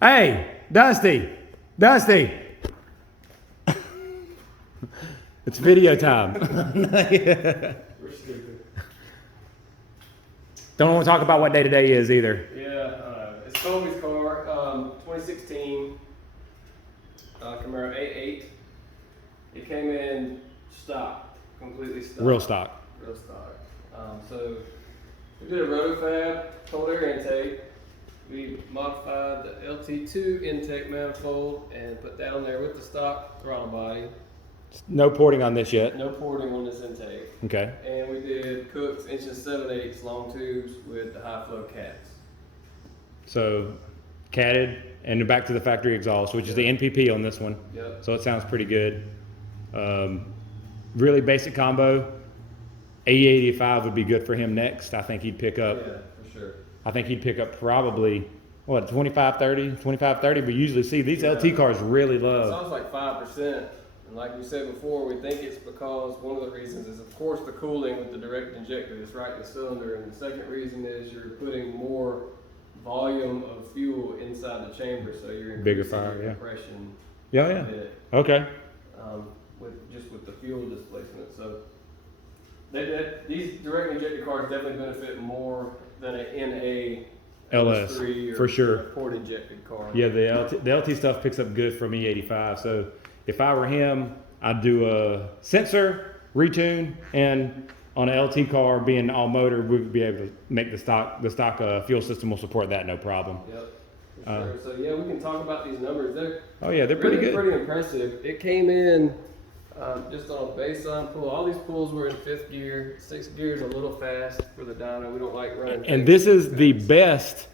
Hey, Dusty. Dusty. It's video time. We're stupid. Don't want to talk about what day today is either. Yeah, it's Kobe's car, 2016 Camaro A8. It came in stock, completely stock. Real stock. Real stock. So we did a Rotofab cold air intake. We modified the LT2 intake manifold and put that on there with the stock throttle body. No porting on this yet. No porting on this intake. Okay. And we did Kooks inch and 7/8 long tubes with the high flow cats. So catted and back to the factory exhaust, which is the NPP on this one. Yep. So it sounds pretty good. Really basic combo. A85 would be good for him next. I think he'd pick up. Yeah, for sure. I think he'd pick up probably, what, 25, 30? We usually see these LT cars really It love. sounds like 5%. And like we said before, we think it's because one of the reasons is, of course, the cooling with the direct injector that's right in the cylinder. And the second reason is you're putting more volume of fuel inside the chamber, so you're Bigger increasing fire, your yeah. compression Yeah, a yeah. bit, Okay. with the fuel displacement. So these direct injector cars definitely benefit more than an NA LS, or for sure. port injected car. Yeah, the LT stuff picks up good from E85. So if I were him, I'd do a sensor, retune, and on an LT car being all motor, we'd be able to make the stock fuel system will support that no problem. Yep, for sure. So yeah, we can talk about these numbers. They're They're pretty good. Pretty impressive. It came in just on a baseline pull. All these pulls were in 5th gear. 6th gear is a little fast for the dyno. We don't like running. And this is the best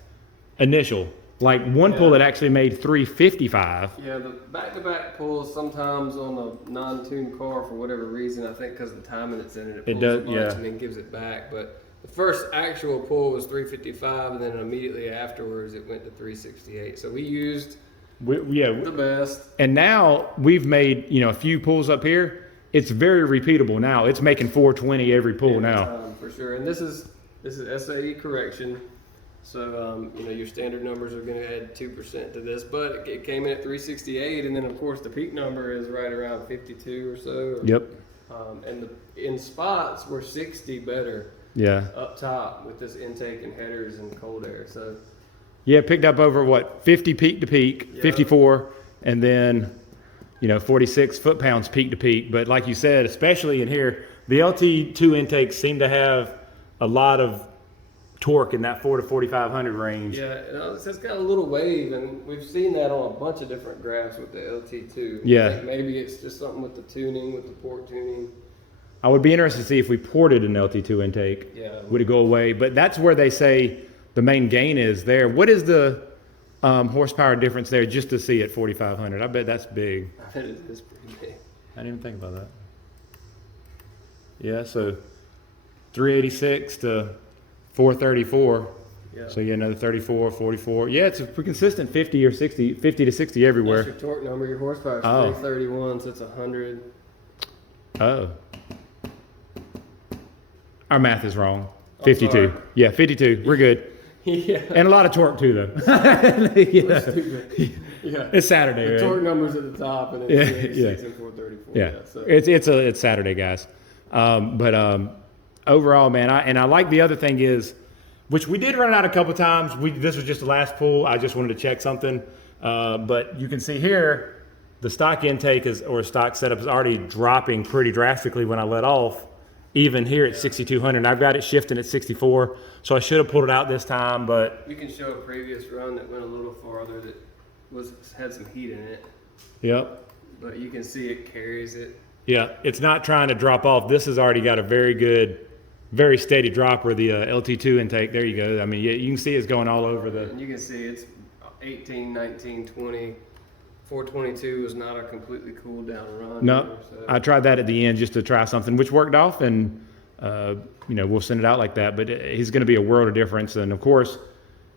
initial. Like one pull that actually made 355. Yeah, the back-to-back pulls sometimes on a non-tuned car for whatever reason. I think because of the timing it's in it pulls does, a bunch yeah. and then gives it back. But the first actual pull was 355, and then immediately afterwards it went to 368. So we used the best. And now we've made a few pulls up here. It's very repeatable now. It's making 420 every pull now. For sure. And this is SAE correction. So, your standard numbers are going to add 2% to this, but it came in at 368, and then of course the peak number is right around 52 or so. Yep. And in spots we're 60 better. Yeah. Up top with this intake and headers and cold air. So. Yeah, picked up over 50 peak to peak, Yep. 54, and then 46 foot-pounds peak to peak. But like you said, especially in here, the LT2 intakes seem to have a lot of torque in that 400 to 4500 range. Yeah, it's got a little wave, and we've seen that on a bunch of different graphs with the LT2. Yeah. I think maybe it's just something with the tuning, with the port tuning. I would be interested to see if we ported an LT2 intake. Yeah. Would it go away? But that's where they say the main gain is there. What is the horsepower difference there just to see at 4500? I bet that's big. I bet it is pretty big. I didn't even think about that. Yeah, so 386 to 434. Yeah. So another 34, 44. Yeah, it's a pretty consistent 50 or 60, 50 to 60 everywhere. That's your torque number. Your horsepower is 331, so it's 100. Oh. Our math is wrong. I'm 52. sorry. Yeah, 52. We're good. Yeah. And a lot of torque too, though. We're stupid. Yeah. It's Saturday, The right? torque number's at the top, and then Yeah, 386 yeah. and 434. Yeah, So. it's Saturday, guys. But overall, man, I like the other thing is, which we did run out a couple times. This was just the last pull. I just wanted to check something. But you can see here, the stock intake or stock setup is already dropping pretty drastically when I let off. Even here at 6,200, I've got it shifting at 64. So I should have pulled it out this time, but We can show a previous run that went a little farther that had some heat in it, yep. but you can see it carries it. Yeah, it's not trying to drop off. This has already got a very good, very steady drop where the LT2 intake, there you go. I mean, you can see it's going all over the... And you can see it's 18, 19, 20. 422 was not a completely cooled down run. No, either, so. I tried that at the end just to try something, which worked off, and we'll send it out like that. But he's going to be a world of difference. And of course,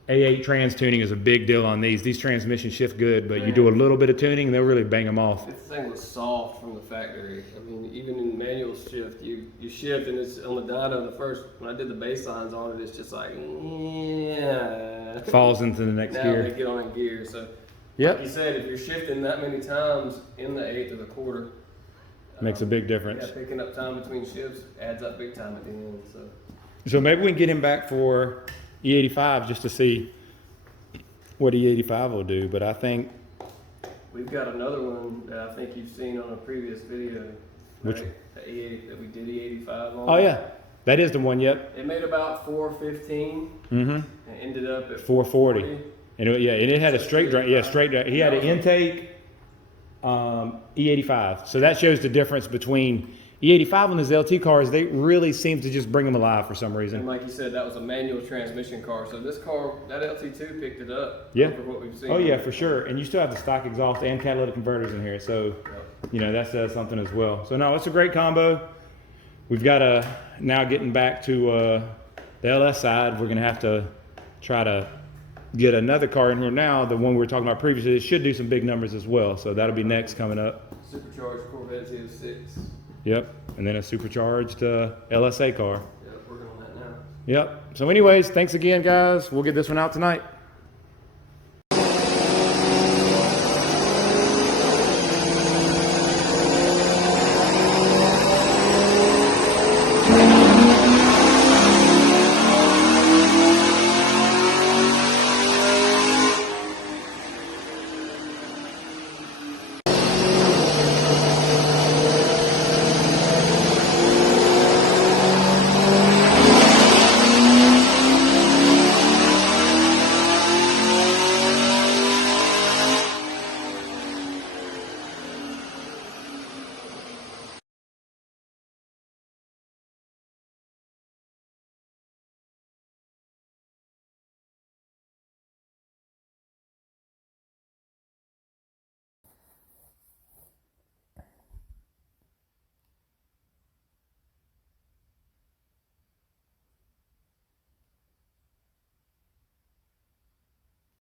A8 trans tuning is a big deal on these. These transmissions shift good, but you do a little bit of tuning, they'll really bang them off. This thing was soft from the factory. I mean, even in manual shift, you shift and it's on the dyno. The first when I did the baselines on it, it's just like yeah. Falls into the next now gear. they get on in gear. So Yep. like you said, if you're shifting that many times in the eighth or the quarter, Makes a big difference. yeah, picking up time between shifts adds up big time at the end. So maybe we can get him back for E85 just to see what E85 will do. But I think We've got another one that I think you've seen on a previous video. Which right? The E8 that we did E85 on. oh yeah, that is the one. Yep. It made about 415 Mm-hmm. and ended up at 440. And it, yeah, and it had a straight drive. Yeah, straight drive. He had an intake E85. So that shows the difference between E85 on his LT cars. They really seem to just bring them alive for some And reason. like you said, that was a manual transmission car. So this car, that LT2 picked it up. Yeah. For what we've seen. Oh yeah, for sure. And you still have the stock exhaust and catalytic converters in here. So, you know, that says something as well. So no, it's a great combo. We've got to now getting back to the LS side. We're going to have to try to get another car in here now. The one we were talking about previously, it should do some big numbers as well. So that'll be next coming up. Supercharged Corvette Z06. Yep. And then a supercharged LSA car. Yep, working on that now. Yep. So anyways, thanks again, guys. We'll get this one out tonight.